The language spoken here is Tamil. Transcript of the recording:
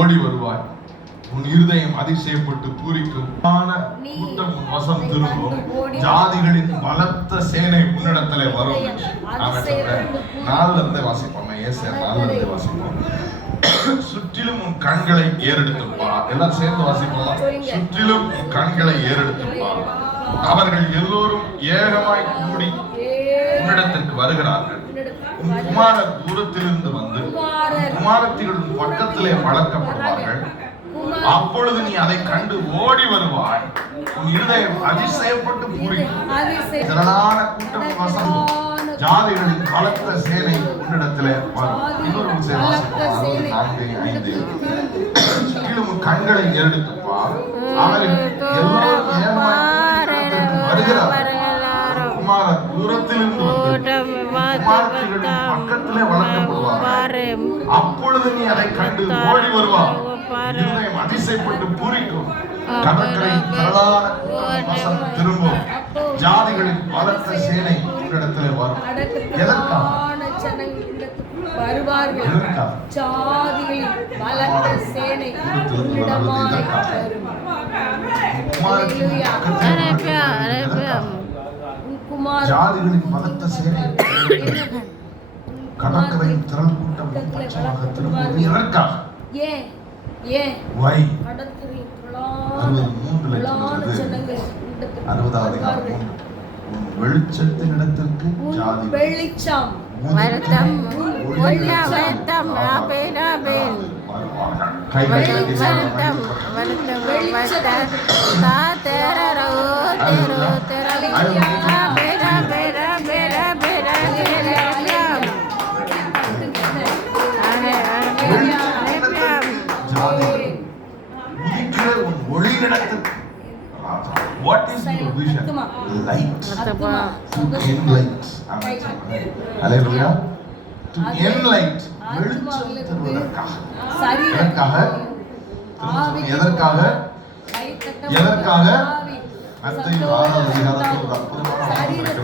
ஓடி வருவாய், உன் இருதயம் அதிசயப்பட்டு பூரிக்கும். கூட்டம் உன் வசம் திரும்பும், ஜாதிகளின் பலத்த சேனை உன்னிடத்திலே வரும். நாலுல இருந்தே வாசிப்போம், ஏசாயா 4ல இருந்தே வாசிப்போம். சுற்றிலும் உன் கண்களை ஏறெடுத்துப்பா. எல்லாம் சேர்ந்து வாசிப்போமா? சுற்றிலும் உன் கண்களை ஏறெடுத்துப்பா. அவர்கள் எல்லோரும் ஏகமாய் கூடி உன்னிடத்திற்கு வருகிறார்கள். உன் குமாரர் தூரத்திலிருந்து வந்து குமாரத்திகளின் பக்கத்திலே வளர்க்கப்படுவார்கள். அப்பொழுது நீ அதை கண்டு ஓடி வருவாய், உன் இருதயம் அதிசயப்பட்டு பூரிக்கும். திரளான கூட்டம் வசம், ஜாதிகளின் பலத்த சேனை உன்னிடத்திலே வரும். இன்னொரு கண்களை ஏறெடுத்துப்பா. அவர்கள் எல்லோரும் வருகிறார். குமாரர் தூரத்திலிருந்து பக்கத்திலே வளர்க்கப்படுவார். அப்பொழுது நீ அதை கண்டு ஓடி வருவார், இருதயம் அதிசயப்பட்டு பூரிக்கும். கடற்கரை திரளான வசம் திரும்பும், ஜாதிகளின் பலத்த சேனை உன்னிடத்திலே வரும். எதற்காக வருவார்கள்? ஜாதிகளின் பலத்த சேனை உன்னிடமாய் வரும். ஜாதிகளின் பலத்த சேனை கடற்கரையின் திரள் கூட்டம் பட்சமாக திரும்புவது எதற்காக? ஏன் ஏன் வை கடற்கரையின் 63 லட்சம் 60வது அதிகாரம் வெளிச்சத்தின் இடத்திற்கு ஜாதி வெளிச்சம் வருத்தம் வருத்தம் ஆபேனாபேன் வருத்தம் வருத்தம் வருத்தம் தாதரரோ தெரோ தெரோ ஆபேனா பேரா பேரா பேரா பேரா What is your vision? Light. To enlight. Hallelujah. To enlight. வெளிச்சம் தருவதற்காக. எதற்காக? மத்தேயு 6வது அதிகாரத்தில் ஒரு அற்புதமான வார்த்தை